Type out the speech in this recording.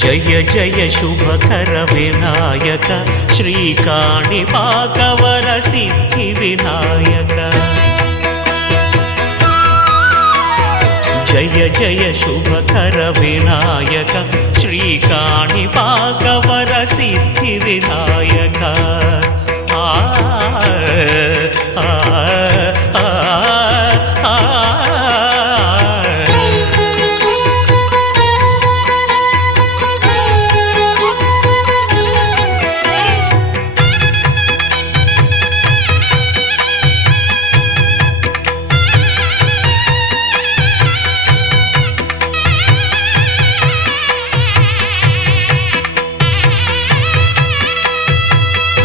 जय जय शुभ कर विनायक श्रीकाणिपाकवर सिद्धि विनायक जय जय शुभ कर विनायक श्रीकाणिपाकवर सिद्धि विनायक